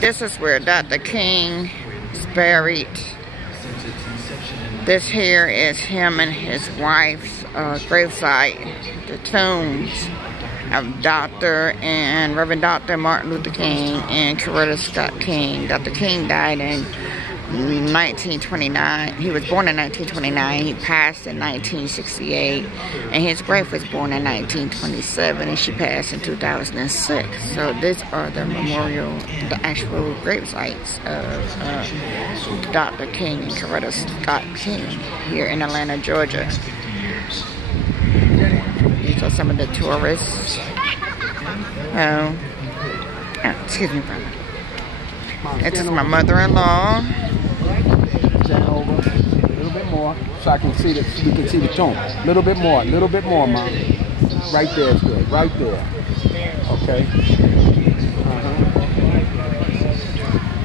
This is where Dr. King is buried. This here is him and his wife's gravesite, the tombs of Dr. and Reverend Dr. Martin Luther King and Corretta Scott King. Dr. King died in 1929. He was born in 1929. He passed in 1968. And his wife was born in 1927 and she passed in 2006. So these are the memorial, the actual grave sites of Dr. King and Corretta Scott King here in Atlanta, Georgia. These are some of the tourists. Oh, excuse me, brother. This is my mother-in-law. Over a little bit more, so I can see the you can see the tone. A little bit more, mom. Right there is good. Right there. Okay.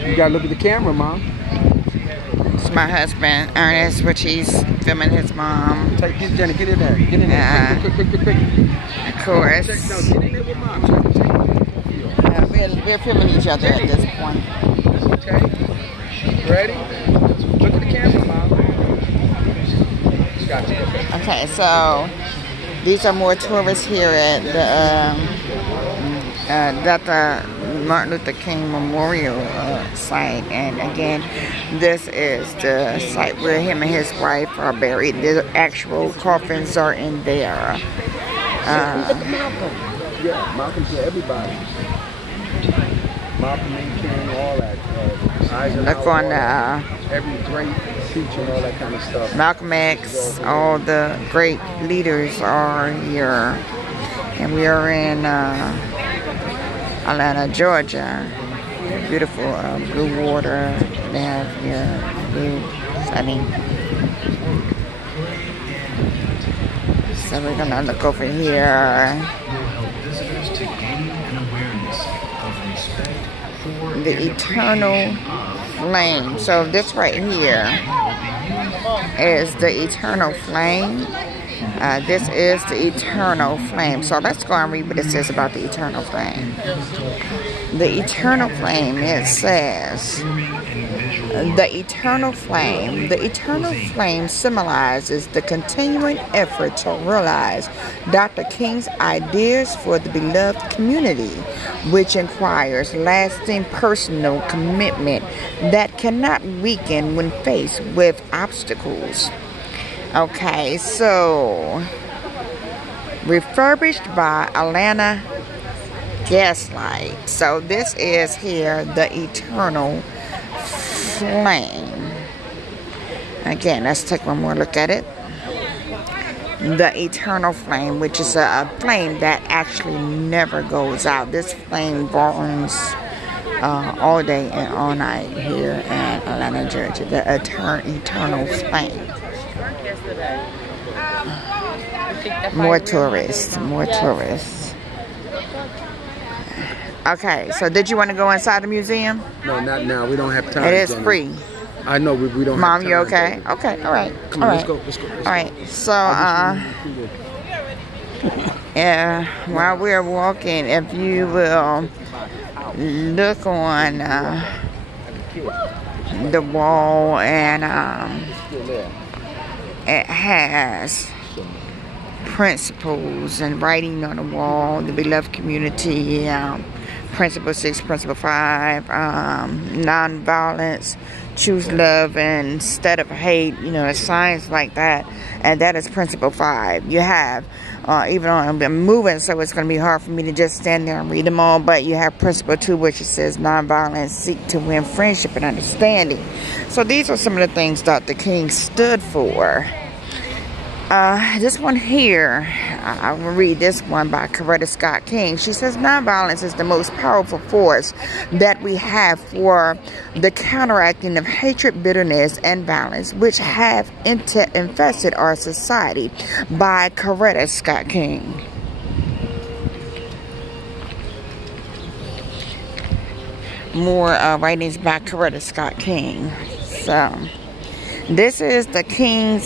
You gotta look at the camera, mom. It's my husband, Ernest, which he's filming his mom. Take this, Jenny. Get in there. Get in there. Quick. Of course. Get in there with mom. We're filming each other at this point. Okay. Ready? Look at the camera, mom. Gotcha. Okay, so these are more tourists here at the Dr. Martin Luther King Memorial site. And again, this is the site where him and his wife are buried. The actual coffins are in there. Yeah, Malcolm to everybody. Malcolm and King, all that. Look on every great speech and all that kind of stuff. Malcolm X, all the great leaders are here. And we are in Atlanta, Georgia. Beautiful blue water they have here. Blue setting. So we're gonna look over here. The eternal flame. So this right here is the eternal flame. This is the eternal flame. So let's go and read what it says about the eternal flame. The eternal flame, it says, the eternal flame symbolizes the continuing effort to realize Dr. King's ideas for the beloved community, which requires lasting personal commitment that cannot weaken when faced with obstacles. Okay, so refurbished by Atlanta Gaslight. So this is here the eternal flame. Again, let's take one more look at it. The eternal flame, which is a flame that actually never goes out. This flame burns all day and all night here in Atlanta, Georgia. The eternal flame. More tourists. Okay, so did you want to go inside the museum? No, not now. We don't have time. It is free. I know we don't Mom, have time. you okay? Okay, all right. Come on, all let's right. go. All right, so yeah, while we're walking, if you will look on the wall, and it has principles and writing on the wall, the beloved community, principle 6, principle 5, non-violence, choose love instead of hate, signs like that. And that is principle 5. You have, even though I'm moving, so it's going to be hard for me to just stand there and read them all, but you have principle 2, which it says non-violence, seek to win friendship and understanding. So these are some of the things Dr. King stood for. This one here, I will read this one by Corretta Scott King. She says, nonviolence is the most powerful force that we have for the counteracting of hatred, bitterness, and violence, which have infested our society. By Corretta Scott King. More writings by Corretta Scott King. So this is the King's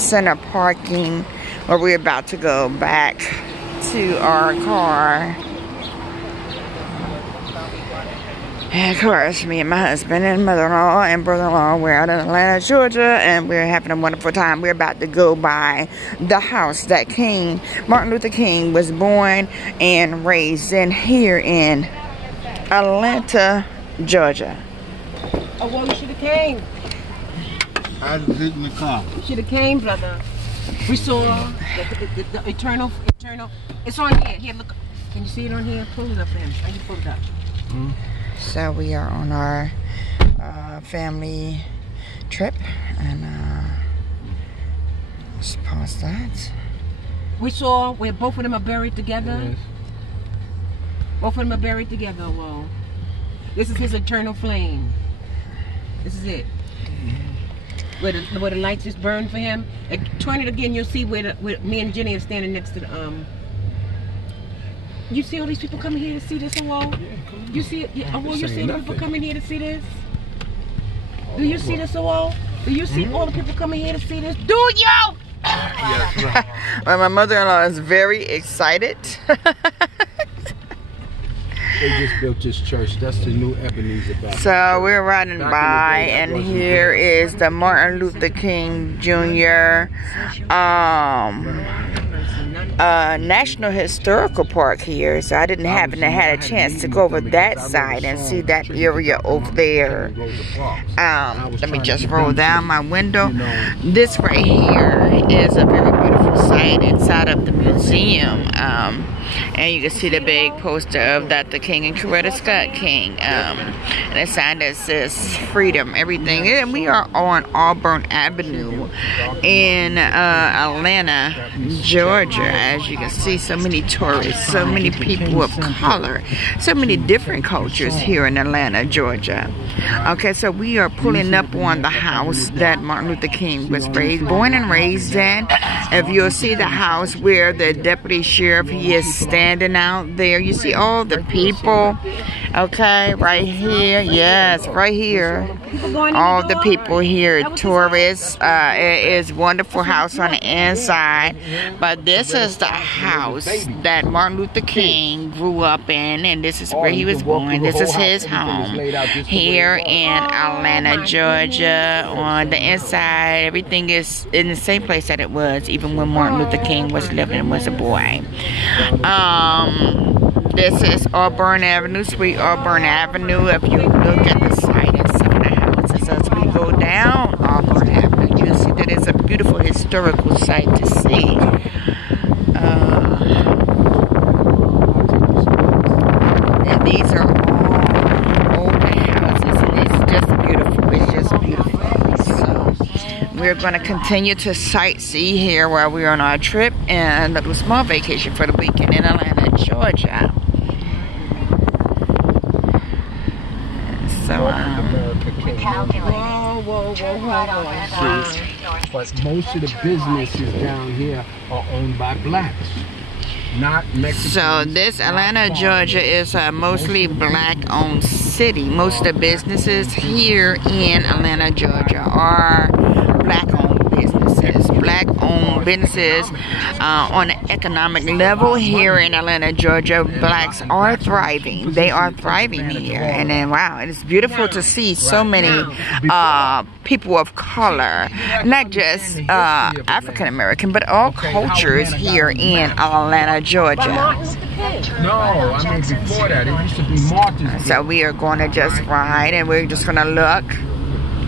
Center parking, where we're about to go back to our car. And of course, me and my husband and mother-in-law and brother-in-law, we're out in Atlanta, Georgia, and we're having a wonderful time. We're about to go by the house that Martin Luther King was born and raised in here in Atlanta, Georgia. Oh, well, you should have came. I was in the car. You should have came, brother. We saw the eternal. It's on here. Here, look. Can you see it on here? Pull it up for him. How you pull it up? So we are on our family trip, and let's pause that. We saw where both of them are buried together. Yes. Both of them are buried together. Whoa. This is his eternal flame. This is it. Where the lights just burn for him. Turn it again, you'll see where me and Jenny are standing next to the You see all these people coming here to see this, Whoa? You see it? Yeah, you see the people coming here to see this? Do you see this, Whoa? Do you see all the people coming here to see this? Do you? Yes. Well, my mother-in-law is very excited. They just built this church. That's the new Ebenezer Baptist. So we're riding by, and here is the Martin Luther King Jr. National Historical Park here. So I didn't happen to have a chance to go over that side and see that area over there. Let me just roll down my window. This right here is a very beautiful site inside of the museum. And you can see the big poster of Dr. King and Corretta Scott King. And a sign that says freedom, everything. And we are on Auburn Avenue in Atlanta, Georgia. As you can see, so many tourists, so many people of color, so many different cultures here in Atlanta, Georgia. Okay, so we are pulling up on the house that Martin Luther King was born and raised in. If you'll see the house where the deputy sheriff, he is standing out there. You see all the people, okay, right here. Yes, right here. All the people here, tourists. It is a wonderful house on the inside. But this is the house that Martin Luther King grew up in, and this is where he was born. This is his home here in Atlanta, Georgia. On the inside, everything is in the same place that it was even when Martin Luther King was living and was a boy. This is Auburn Avenue, Sweet Auburn Avenue. If you look at the site and some of the houses as we go down Auburn Avenue, you'll see that it's a beautiful historical site to see. And these are all old houses, and it's just beautiful. It's just beautiful. So we're going to continue to sightsee here while we're on our trip and a little small vacation for the weekend in Atlanta, Georgia. So, but most of the businesses down here are owned by blacks, not Mexicans. So this Atlanta, Georgia is a mostly black-owned city. Most of the businesses here in Atlanta, Georgia are black-owned businesses. Black-owned businesses on an economic level here in Atlanta, Georgia. Blacks are thriving. They are thriving here. And then, wow, it is beautiful to see so many people of color, not just African American, but all cultures here in Atlanta, Georgia. No, I mean before that, it used to be Martins. So we are going to just ride, and we're just going to look.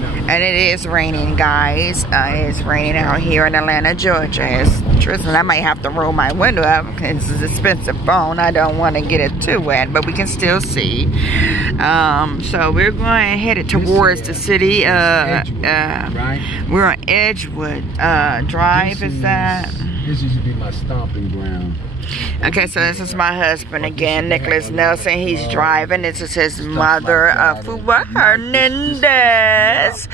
And it is raining, guys. It's raining out here in Atlanta, Georgia. It's drizzling. I might have to roll my window up. It's an expensive phone. I don't want to get it too wet, but we can still see. So we're going headed towards the city. We're on Edgewood Drive. Is that? This used to be my stomping ground. Okay, so this is my husband again, Nicholas Nelson. He's driving. This is his mother, Fuwa Hernandez,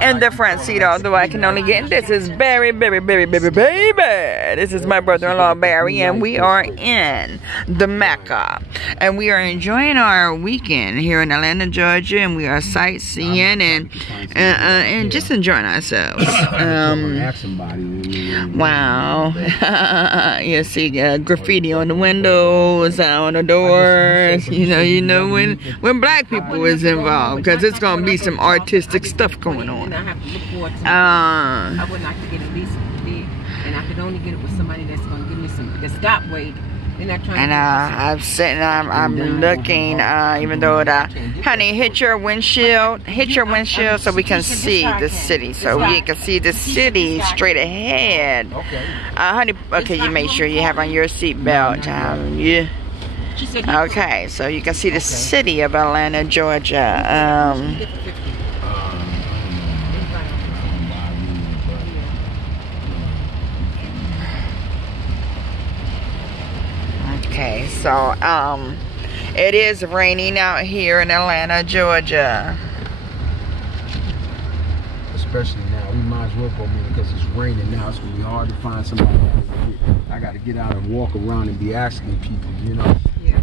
in the front seat, although I can only get in. This is Barry, baby. This is my brother-in-law, Barry, and we are in the Mecca. And we are enjoying our weekend here in Atlanta, Georgia, and we are sightseeing and just enjoying ourselves. Wow. You see, graffiti on the windows, on the doors. You know when black people is involved, because it's gonna be some artistic stuff going on. I have to look forward to I would like to get at least big, and I could only get it with somebody that's gonna give me some the stop weight. And I'm sitting, I'm looking, even though the, honey, hit your windshield so we can see the city. So we can see the city straight ahead. Honey, okay, you make sure you have on your seatbelt. Yeah. Okay, so you can see the city of Atlanta, Georgia. Okay, so it is raining out here in Atlanta, Georgia. Especially now, we might as well go in because it's raining now. It's gonna be hard to find somebody. I got to get out and walk around and be asking people, you know. Yeah.